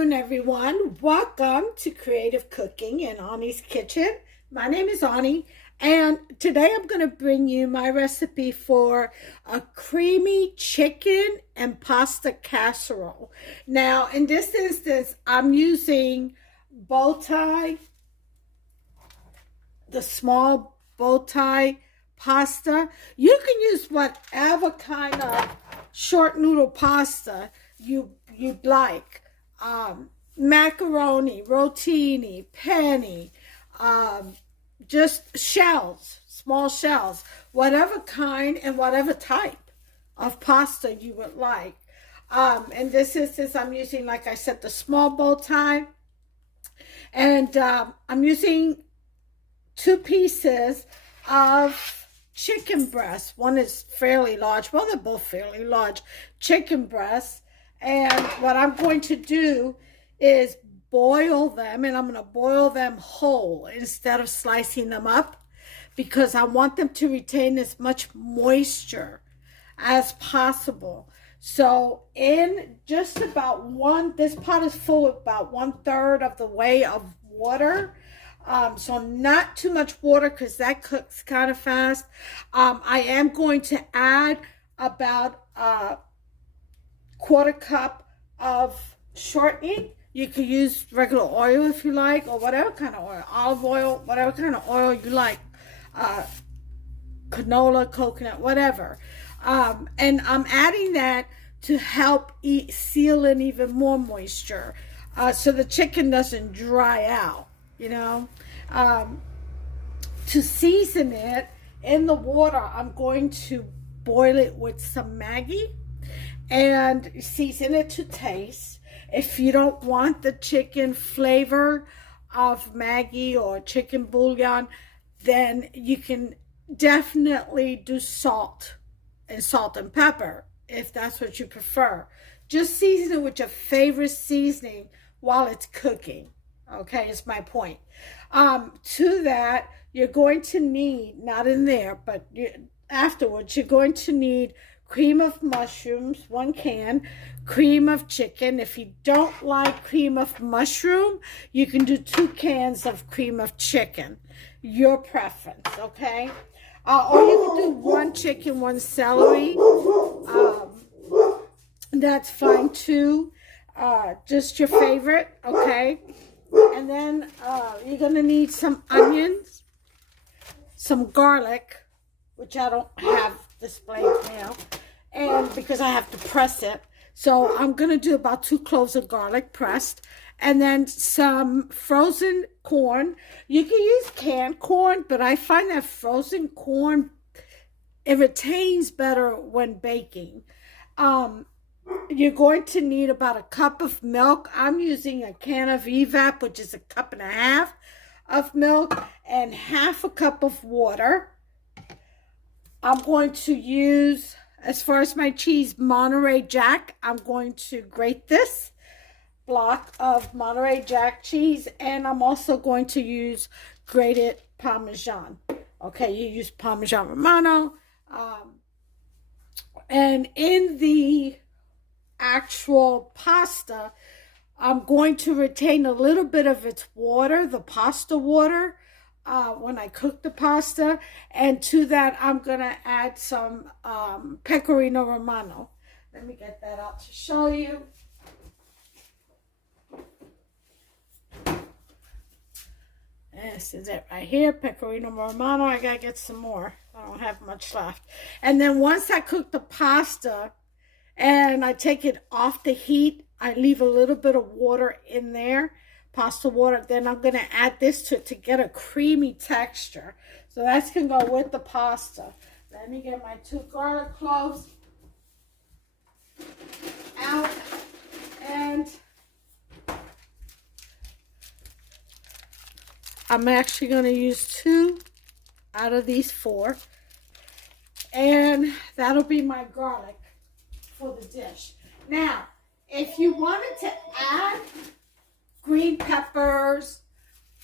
afternoon, everyone. Welcome to Creative Cooking in Ani's Kitchen. My name is Ani, and today I'm going to bring you my recipe for a creamy chicken and pasta casserole. Now, in this instance, I'm using bow tie, the small bow tie pasta. You can use whatever kind of short noodle pasta you'd like. Macaroni, rotini, penny, just shells, small shells, whatever kind and whatever type of pasta you would like. In this instance, I'm using, like I said, the small bow tie, and I'm using 2 pieces of chicken breast. One is fairly large. Well, they're both fairly large chicken breasts. And what I'm going to do is boil them, and I'm going to boil them whole instead of slicing them up, because I want them to retain as much moisture as possible. So in just about this pot is full of about 1/3 of the way of water. So not too much water because that cooks kind of fast. I am going to add about 1/4 cup of shortening. You could use regular oil if you like, or whatever kind of oil, olive oil, whatever kind of oil you like, canola, coconut, whatever. And I'm adding that to help seal in even more moisture, so the chicken doesn't dry out, To season it in the water, I'm going to boil it with some Maggi and season it to taste. If you don't want the chicken flavor of Maggi or chicken bouillon, then you can definitely do salt and pepper if that's what you prefer. Just season it with your favorite seasoning while it's cooking. Okay, is my point. To that, you're going to need, not in there, but afterwards, you're going to need cream of mushrooms, 1 can, cream of chicken. If you don't like cream of mushroom, you can do 2 cans of cream of chicken. Your preference, okay? Or you can do 1 chicken, 1 celery. That's fine too. Just your favorite, okay? And then you're going to need some onions, some garlic, which I don't have displayed now, and because I have to press it. So I'm going to do about 2 cloves of garlic pressed, and then some frozen corn. You can use canned corn, but I find that frozen corn, it retains better when baking. You're going to need about 1 cup of milk. I'm using a can of evap, which is 1.5 cups of milk, and 1/2 cup of water. I'm going to use, as far as my cheese, Monterey Jack. I'm going to grate this block of Monterey Jack cheese, and I'm also going to use grated Parmesan. Okay, you use Parmesan Romano. And in the actual pasta, I'm going to retain a little bit of its water, the pasta water, when I cook the pasta. And to that, I'm going to add some pecorino romano. Let me get that out to show you. This is it right here, pecorino romano. I got to get some more. I don't have much left. And then once I cook the pasta and I take it off the heat, I leave a little bit of water in there, pasta water. Then I'm going to add this to it to get a creamy texture. So that's going to go with the pasta. Let me get my 2 garlic cloves out. And I'm actually going to use 2 out of these 4. And that'll be my garlic for the dish. Now, if you wanted to add green peppers,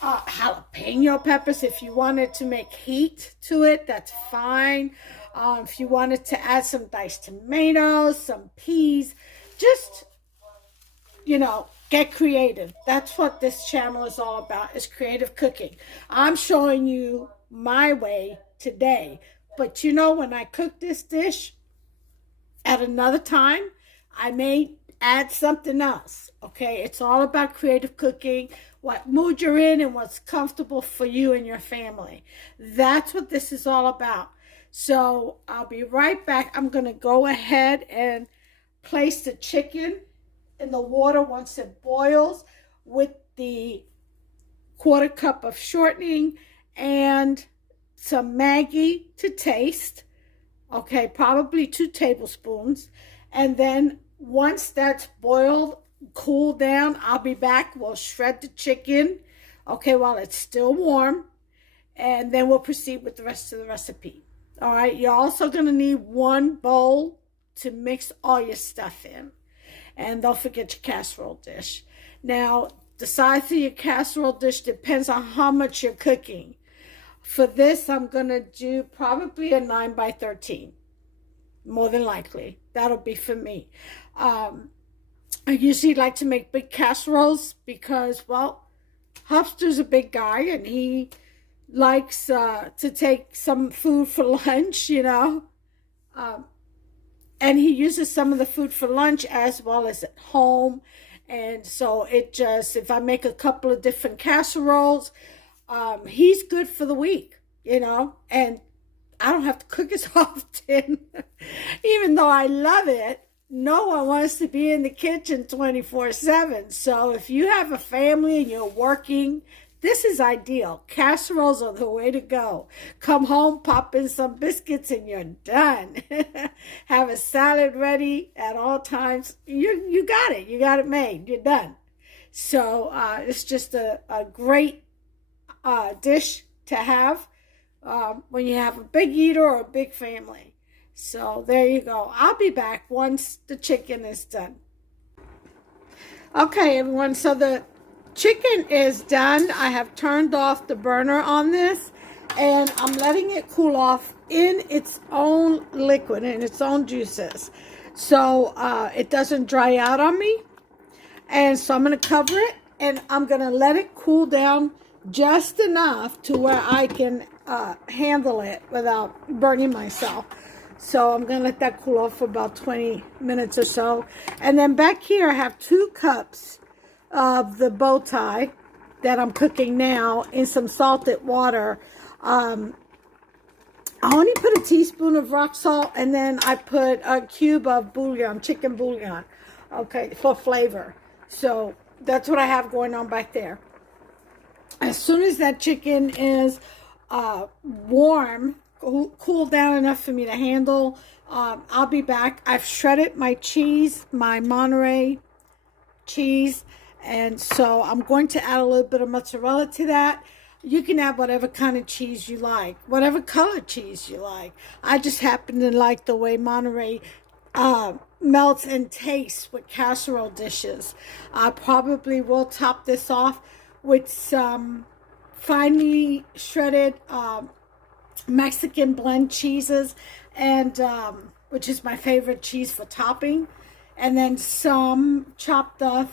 jalapeno peppers, if you wanted to make heat to it, that's fine. If you wanted to add some diced tomatoes, some peas, just, Get creative. That's what this channel is all about, is creative cooking. I'm showing you my way today. But you know, when I cook this dish at another time, I may add something else. Okay, it's all about creative cooking, what mood you're in and what's comfortable for you and your family. That's what this is all about. So I'll be right back. I'm going to go ahead and place the chicken in the water once it boils with the 1/4 cup of shortening and some Maggi to taste. Okay, probably 2 tablespoons. And then once that's boiled, cooled down, I'll be back. We'll shred the chicken, okay, while it's still warm. And then we'll proceed with the rest of the recipe. All right, you're also going to need 1 bowl to mix all your stuff in. And don't forget your casserole dish. Now, the size of your casserole dish depends on how much you're cooking. For this, I'm going to do probably a 9 by 13. More than likely. That'll be for me. I usually like to make big casseroles because, well, Hubster's a big guy and he likes to take some food for lunch, you know. And he uses some of the food for lunch as well as at home. And so it just, if I make a couple of different casseroles, he's good for the week, you know. And I don't have to cook as often. Even though I love it, no one wants to be in the kitchen 24/7. So if you have a family and you're working, this is ideal. Casseroles are the way to go. Come home, pop in some biscuits, and you're done. Have a salad ready at all times. You got it. You got it made. You're done. So it's just a great dish to have when you have a big eater or a big family. So there you go. I'll be back once the chicken is done. Okay, everyone. So the chicken is done. I have turned off the burner on this and I'm letting it cool off in its own liquid, in its own juices, so it doesn't dry out on me. And so I'm going to cover it and I'm going to let it cool down just enough to where I can handle it without burning myself. So I'm going to let that cool off for about 20 minutes or so. And then back here I have 2 cups of the bow tie that I'm cooking now in some salted water. I only put a teaspoon of rock salt and then I put a cube of bouillon, chicken bouillon, okay, for flavor. So that's what I have going on back there. As soon as that chicken is warm, cooled down enough for me to handle, I'll be back. I've shredded my cheese, my Monterey cheese, and so I'm going to add a little bit of mozzarella to that. You can add whatever kind of cheese you like, whatever color cheese you like. I just happen to like the way Monterey melts and tastes with casserole dishes. I probably will top this off with some finely shredded Mexican blend cheeses, and which is my favorite cheese for topping, and then some chopped up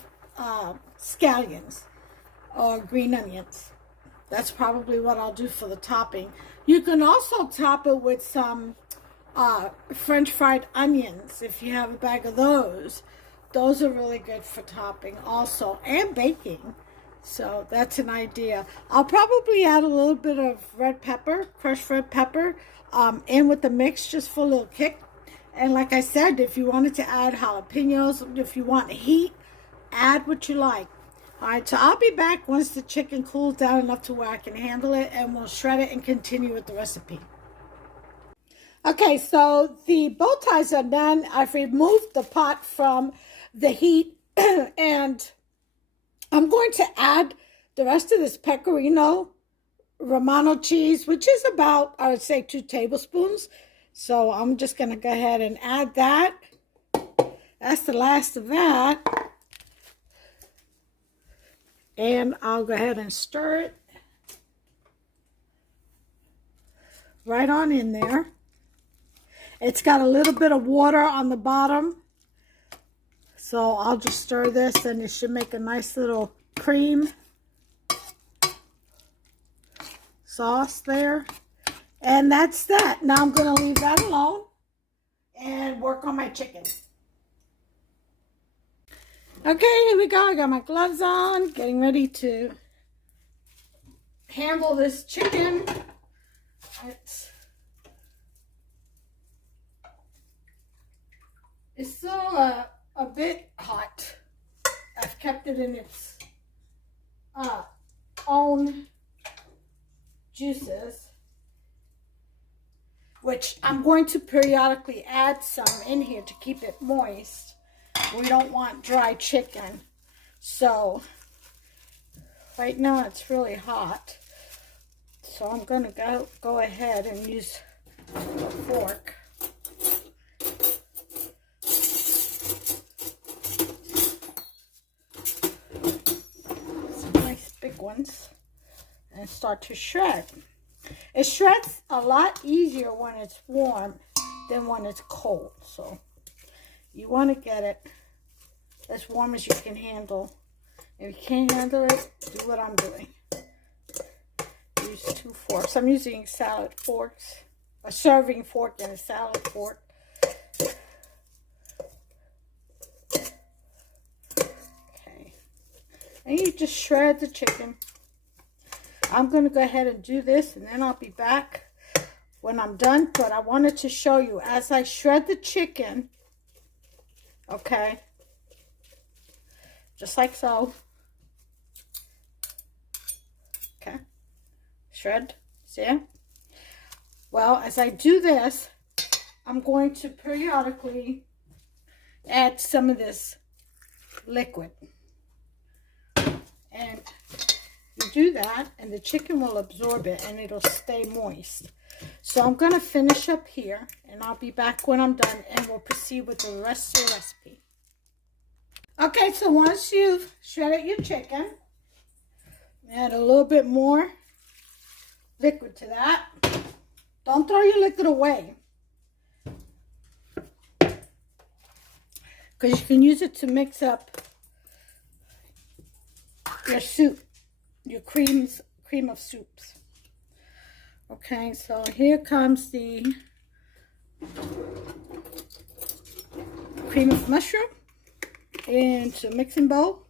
scallions or green onions. That's probably what I'll do for the topping. You can also top it with some French fried onions if you have a bag of those. Those are really good for topping also, and baking. So that's an idea. I'll probably add a little bit of red pepper, crushed red pepper, in with the mix just for a little kick. And like I said, if you wanted to add jalapenos, if you want heat, add what you like. All right, so I'll be back once the chicken cools down enough to where I can handle it, and we'll shred it and continue with the recipe. Okay, so the bow ties are done. I've removed the pot from the heat and I'm going to add the rest of this pecorino Romano cheese, which is about, I would say, 2 tablespoons. So I'm just going to go ahead and add that. That's the last of that. And I'll go ahead and stir it right on in there. It's got a little bit of water on the bottom, So I'll just stir this and it should make a nice little cream sauce there. And that's that. Now I'm going to leave that alone and work on my chicken. Okay, here we go. I got my gloves on, getting ready to handle this chicken. It's still a bit hot. I've kept it in its own juices, which I'm going to periodically add some in here to keep it moist. We don't want dry chicken. So right now it's really hot. So I'm going to go ahead and use a fork. Some nice big ones. And start to shred. It shreds a lot easier when it's warm than when it's cold. So you want to get it as warm as you can handle. If you can't handle it, do what I'm doing. Use 2 forks. I'm using salad forks. A serving fork and a salad fork. Okay. And you just shred the chicken. I'm going to go ahead and do this, and then I'll be back when I'm done. But I wanted to show you as I shred the chicken, okay, just like so. Okay, shred, see? Well, as I do this, I'm going to periodically add some of this liquid. And you do that, and the chicken will absorb it, and it'll stay moist. So I'm going to finish up here, and I'll be back when I'm done, and we'll proceed with the rest of the recipe. Okay, so once you've shredded your chicken, add a little bit more liquid to that. Don't throw your liquid away, because you can use it to mix up your soup, your cream of soups. Okay, so here comes the cream of mushroom into a mixing bowl.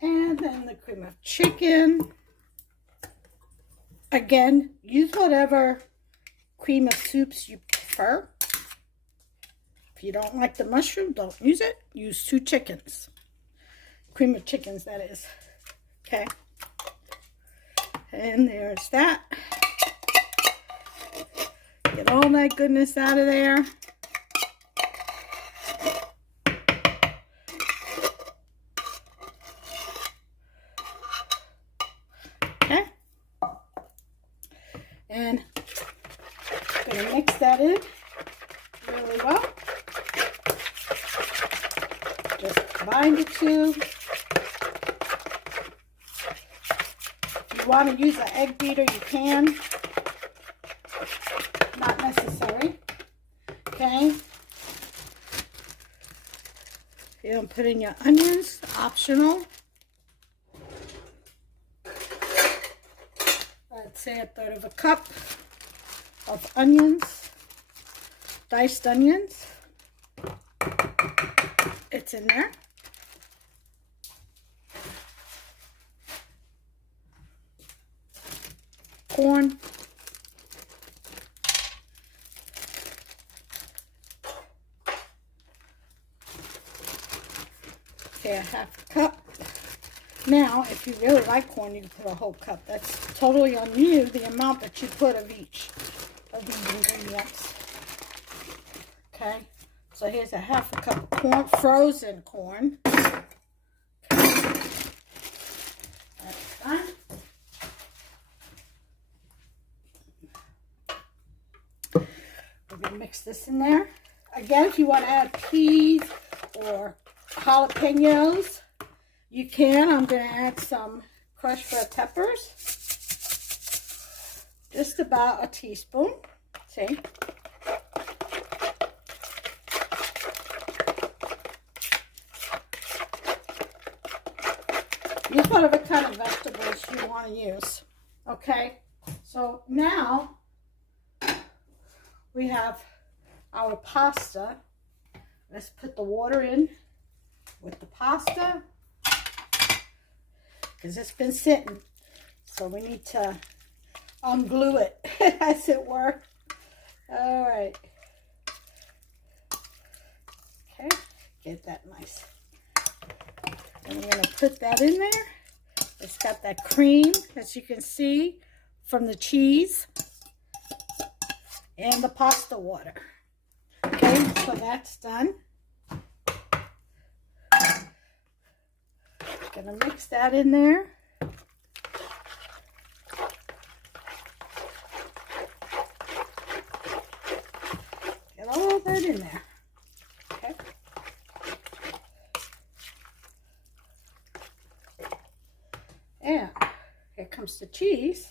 And then the cream of chicken. Again, use whatever cream of soups you prefer. If you don't like the mushroom, don't use it. Use 2 chickens. Cream of chickens, that is. Okay. And there's that. Get all that goodness out of there. Okay. And I'm going to mix that in really well. Just combine the two. If you want to use an egg beater, you can. Not necessary. Okay. You don't put in your onions, optional. I'd say 1/3 of a cup of onions, diced onions. It's in there. Corn. Okay, 1/2 cup. Now, if you really like corn, you can put a whole cup. That's totally on you, the amount that you put of each of these ingredients. Okay, so here's 1/2 cup of corn, frozen corn. Okay. That's done. We're going to mix this in there. again, if you want to add peas or jalapenos, you can. I'm going to add some crushed red peppers. Just about a teaspoon. See? Use whatever kind of vegetables you want to use. Okay? So now we have our pasta. Let's put the water in with the pasta because it's been sitting. So we need to unglue it, as it were. All right. Okay, get that nice. And we're going to put that in there. It's got that cream, as you can see, from the cheese and the pasta water. Okay, so that's done. Gonna mix that in there. Get all that in there. Okay. And here comes the cheese.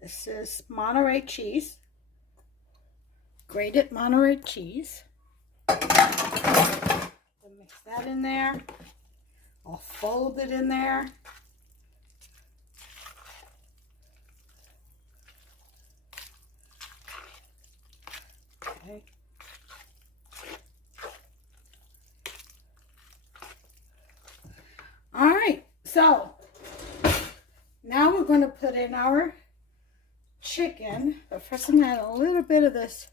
This is Monterey cheese, grated Monterey cheese. So mix that in there. I'll fold it in there. Okay. All right, so now we're going to put in our chicken. But first I'm going to add a little bit of this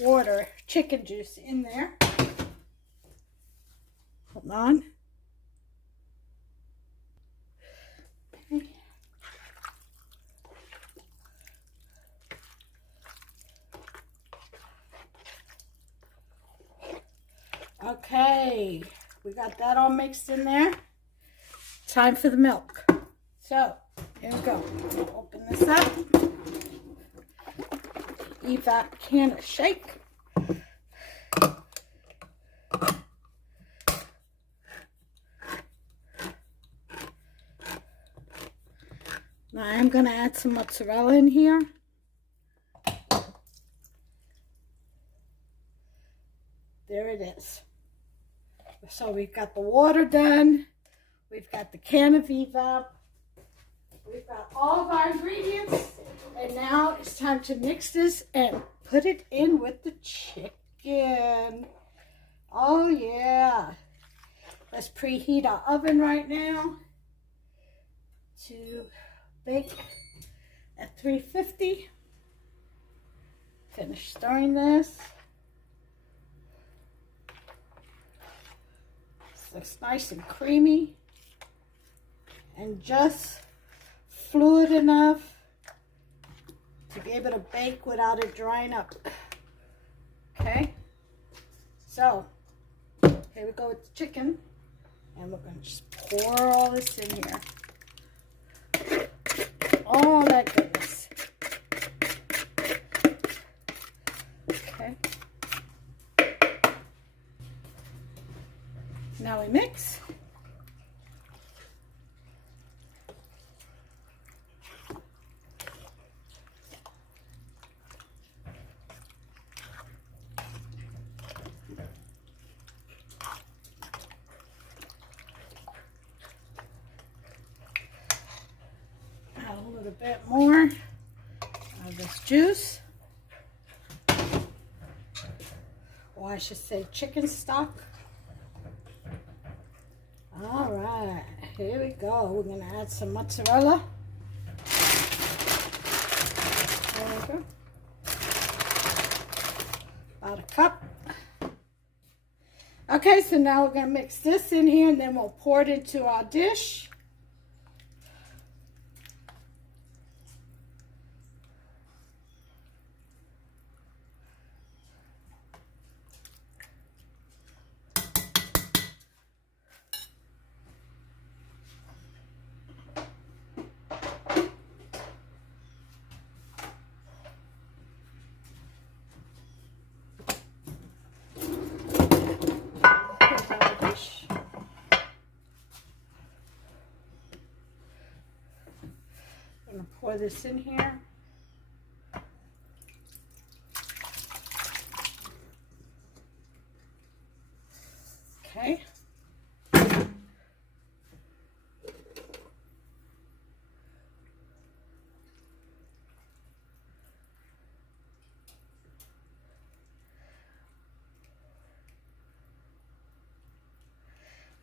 water, chicken juice in there. Hold on. Okay. Okay, we got that all mixed in there. Time for the milk. So, here we go. Open this up. Evap can of shake. Now I'm going to add some mozzarella in here. There it is. So we've got the water done. We've got the can of Evap. We've got all of our ingredients. And now it's time to mix this and put it in with the chicken. Oh yeah. Let's preheat our oven right now to bake at 350. Finish stirring this. This looks nice and creamy and just fluid enough to be able to bake without it drying up. Okay, so here we go with the chicken, and we're going to just pour all this in here. All that goodness. Okay. Now we mix. Add a little bit more of this juice. Or I should say chicken stock. All right, here we go. We're going to add some mozzarella. There we go. About a cup. Okay, so now we're going to mix this in here and then we'll pour it into our dish. I'm going to pour this in here. Okay.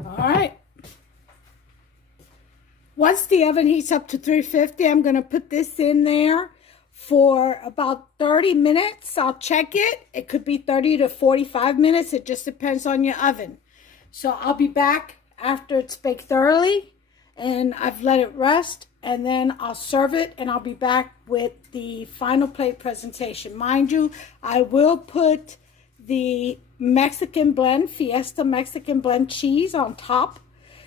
All right. Once the oven heats up to 350, I'm going to put this in there for about 30 minutes. I'll check it. It could be 30 to 45 minutes. It just depends on your oven. So I'll be back after it's baked thoroughly and I've let it rest, and then I'll serve it and I'll be back with the final plate presentation. Mind you, I will put the Mexican blend, Fiesta Mexican blend cheese on top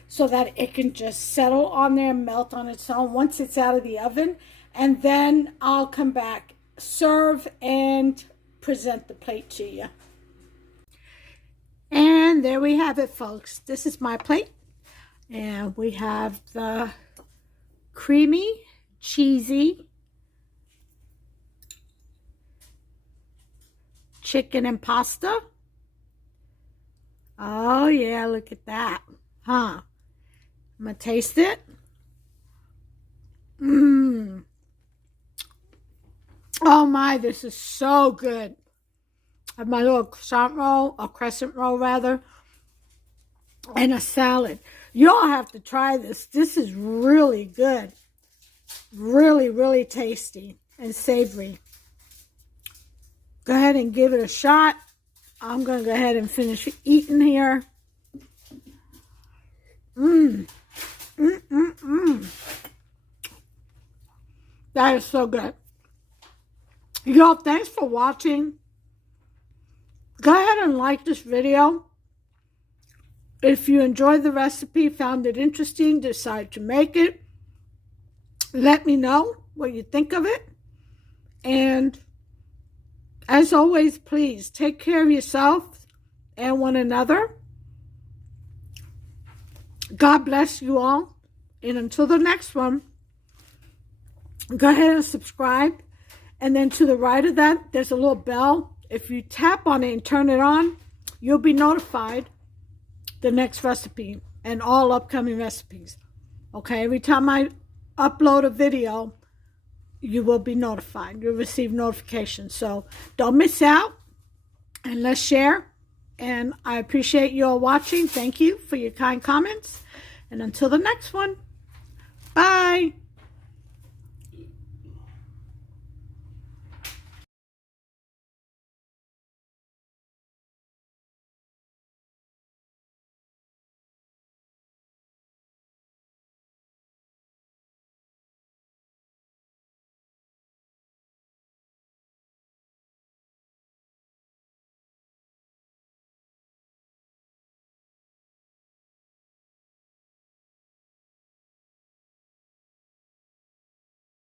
so that it can just settle on there and melt on its own once it's out of the oven. And then I'll come back, serve, and present the plate to you. And there we have it, folks. This is my plate. And we have the creamy, cheesy chicken and pasta. Oh, yeah, look at that. Huh? I'm going to taste it. Mmm. Oh, my, this is so good. I have my little croissant roll, or crescent roll, rather, and a salad. You all have to try this. This is really good. Really, really tasty and savory. Go ahead and give it a shot. I'm going to go ahead and finish eating here. That is so good. Y'all, thanks for watching. Go ahead and like this video. If you enjoyed the recipe, found it interesting, decide to make it, let me know what you think of it. And as always, please take care of yourself and one another. God bless you all. And until the next one, go ahead and subscribe. And then to the right of that, there's a little bell. If you tap on it and turn it on, you'll be notified the next recipe and all upcoming recipes. Okay, every time I upload a video, you will be notified. You'll receive notifications. So don't miss out, and let's share. And I appreciate you all watching. Thank you for your kind comments. And until the next one, bye.